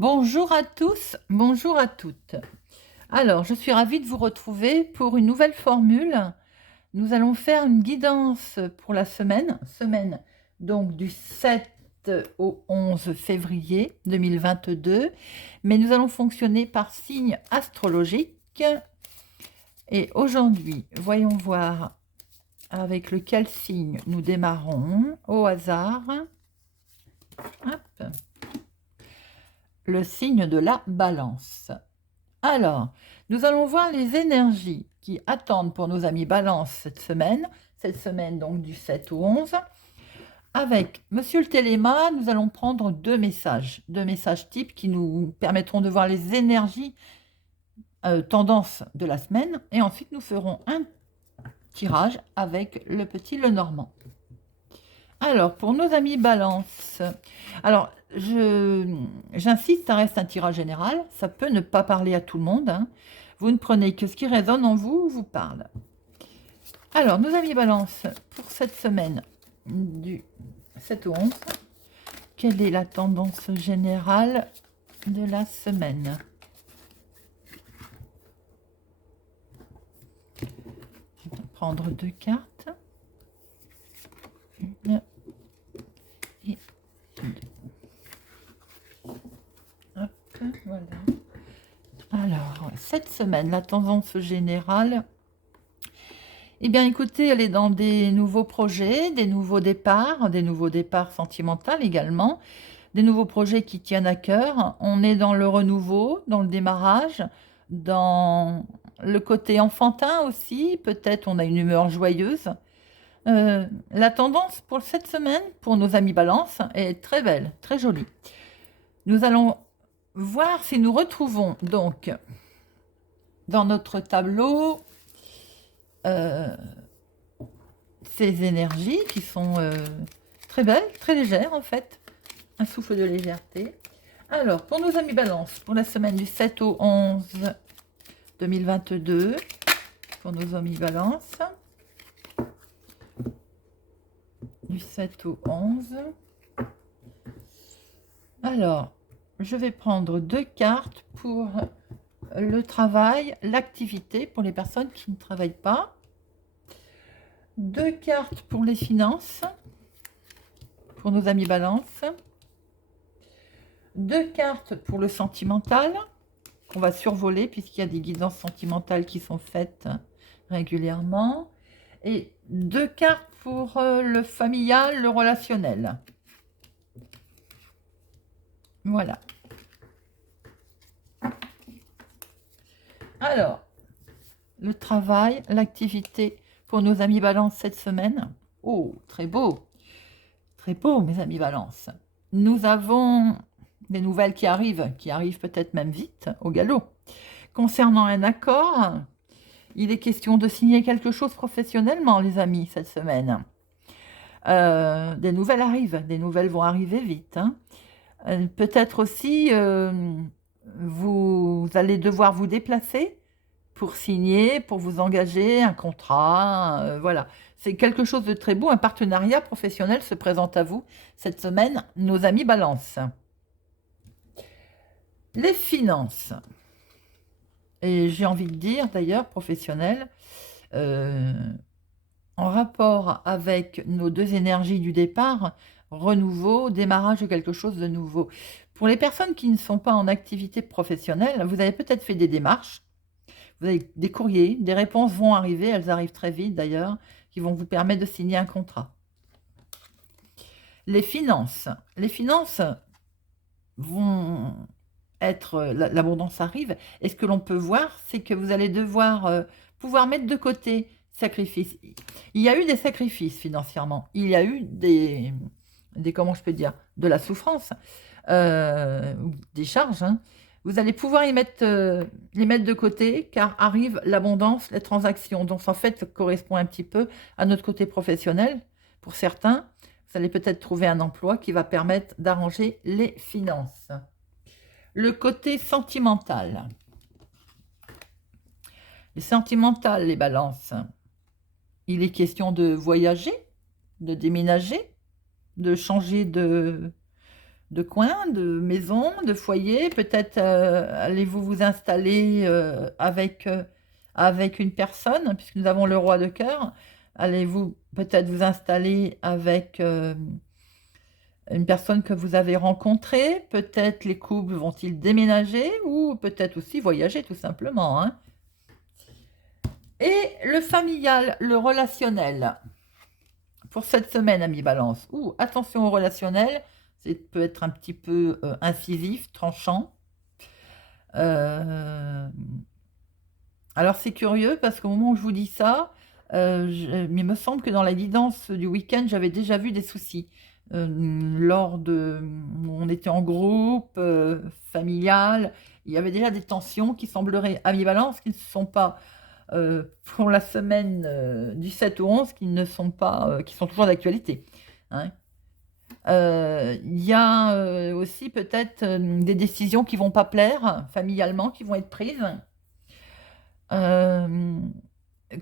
Bonjour à tous, bonjour à toutes. Alors, je suis ravie de vous retrouver pour une nouvelle formule. Nous allons faire une guidance pour la semaine donc du 7 au 11 février 2022, mais nous allons fonctionner par signe astrologique. Et aujourd'hui, voyons voir avec lequel signe nous démarrons au hasard. Hop. Le signe de la Balance. Alors, nous allons voir les énergies qui attendent pour nos amis Balance cette semaine donc du 7 au 11. Avec Monsieur le Téléma, nous allons prendre deux messages types qui nous permettront de voir les énergies tendances de la semaine. Et ensuite, nous ferons un tirage avec le petit Lenormand. Alors, pour nos amis Balance, alors j'insiste, ça reste un tirage général, ça peut ne pas parler à tout le monde, hein. Vous ne prenez que ce qui résonne en vous, vous parle. Alors, nos amis Balance, pour cette semaine du 7 au 11, quelle est la tendance générale de la semaine? Je vais prendre deux cartes. Une et deux. Hop, voilà. Alors, cette semaine, la tendance générale, eh bien, écoutez, elle est dans des nouveaux projets, des nouveaux départs sentimentaux également, des nouveaux projets qui tiennent à cœur. On est dans le renouveau, dans le démarrage, dans le côté enfantin aussi. Peut-être on a une humeur joyeuse. La tendance pour cette semaine, pour nos amis Balance, est très belle, très jolie. Nous allons voir si nous retrouvons donc dans notre tableau ces énergies qui sont très belles, très légères en fait, un souffle de légèreté. Alors, pour nos amis Balance, pour la semaine du 7 au 11 2022, pour nos amis Balance, du 7 au 11. Alors, je vais prendre deux cartes pour le travail, l'activité, pour les personnes qui ne travaillent pas. Deux cartes pour les finances, pour nos amis Balance. Deux cartes pour le sentimental, qu'on va survoler puisqu'il y a des guidances sentimentales qui sont faites régulièrement. Et deux cartes pour le familial, le relationnel. Voilà. Alors, le travail, l'activité pour nos amis Balance cette semaine. Oh, très beau, mes amis Balance. Nous avons des nouvelles qui arrivent peut-être même vite, au galop. Concernant un accord, il est question de signer quelque chose professionnellement, les amis, cette semaine. Des nouvelles arrivent, des nouvelles vont arriver vite, hein. Peut-être aussi, vous allez devoir vous déplacer pour signer, pour vous engager un contrat, voilà. C'est quelque chose de très beau, un partenariat professionnel se présente à vous cette semaine, nos amis Balance. Les finances, et j'ai envie de dire d'ailleurs professionnelles, en rapport avec nos deux énergies du départ, renouveau, démarrage de quelque chose de nouveau. Pour les personnes qui ne sont pas en activité professionnelle, vous avez peut-être fait des démarches, vous avez des courriers, des réponses vont arriver, elles arrivent très vite d'ailleurs, qui vont vous permettre de signer un contrat. Les finances vont être, l'abondance arrive, et ce que l'on peut voir, c'est que vous allez devoir pouvoir mettre de côté sacrifices. Il y a eu des sacrifices financièrement, il y a eu des comment je peux dire, de la souffrance, des charges, hein. Vous allez pouvoir les mettre de côté, car arrive l'abondance, les transactions. Donc en fait, ça correspond un petit peu à notre côté professionnel. Pour certains, vous allez peut-être trouver un emploi qui va permettre d'arranger les finances. Le côté sentimental. Les sentimentales, les balances. Il est question de voyager, de déménager, de changer de coin, de maison, de foyer. Peut-être allez-vous vous installer avec une personne, puisque nous avons le roi de cœur. Allez-vous peut-être vous installer avec une personne que vous avez rencontrée. Peut-être les couples vont-ils déménager ou peut-être aussi voyager tout simplement, hein. Et le familial, le relationnel. Pour cette semaine, amis Balance. Attention au relationnel, ça peut être un petit peu incisif, tranchant. Alors c'est curieux parce qu'au moment où je vous dis ça, il me semble que dans la guidance du week-end, j'avais déjà vu des soucis. On était en groupe familial, il y avait déjà des tensions qui sembleraient, amis Balance, qui ne sont pas pour la semaine du 7 au 11, qui ne sont pas, qui sont toujours d'actualité, hein. Il y a aussi peut-être des décisions qui vont pas plaire familialement, qui vont être prises.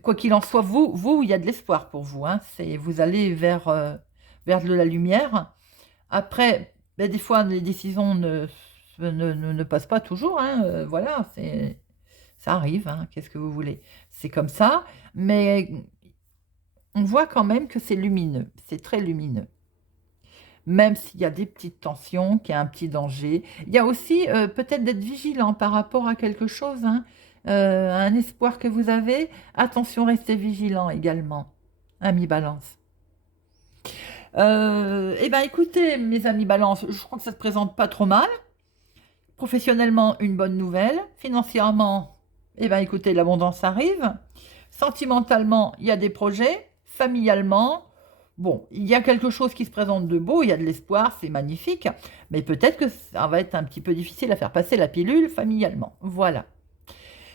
Quoi qu'il en soit, vous, il y a de l'espoir pour vous, hein. Vous allez vers de la lumière. Après, ben, des fois, les décisions ne passent pas toujours, hein. Voilà, ça arrive, hein. Qu'est-ce que vous voulez? C'est comme ça, mais on voit quand même que c'est lumineux, c'est très lumineux. Même s'il y a des petites tensions, qu'il y a un petit danger. Il y a aussi peut-être d'être vigilant par rapport à quelque chose, hein, un espoir que vous avez. Attention, restez vigilant également, amis Balance. Eh bien, écoutez, mes amis Balance, je crois que ça ne se présente pas trop mal. Professionnellement, une bonne nouvelle. Financièrement, eh bien, écoutez, l'abondance arrive. Sentimentalement, il y a des projets. Familialement, bon, il y a quelque chose qui se présente de beau, il y a de l'espoir, c'est magnifique, mais peut-être que ça va être un petit peu difficile à faire passer la pilule familialement. Voilà.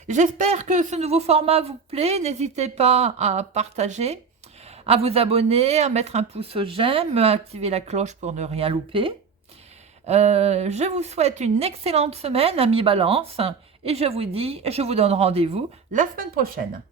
J'espère que ce nouveau format vous plaît. N'hésitez pas à partager, à vous abonner, à mettre un pouce j'aime, à activer la cloche pour ne rien louper. Je vous souhaite une excellente semaine, amis Balance, et je vous donne rendez-vous la semaine prochaine.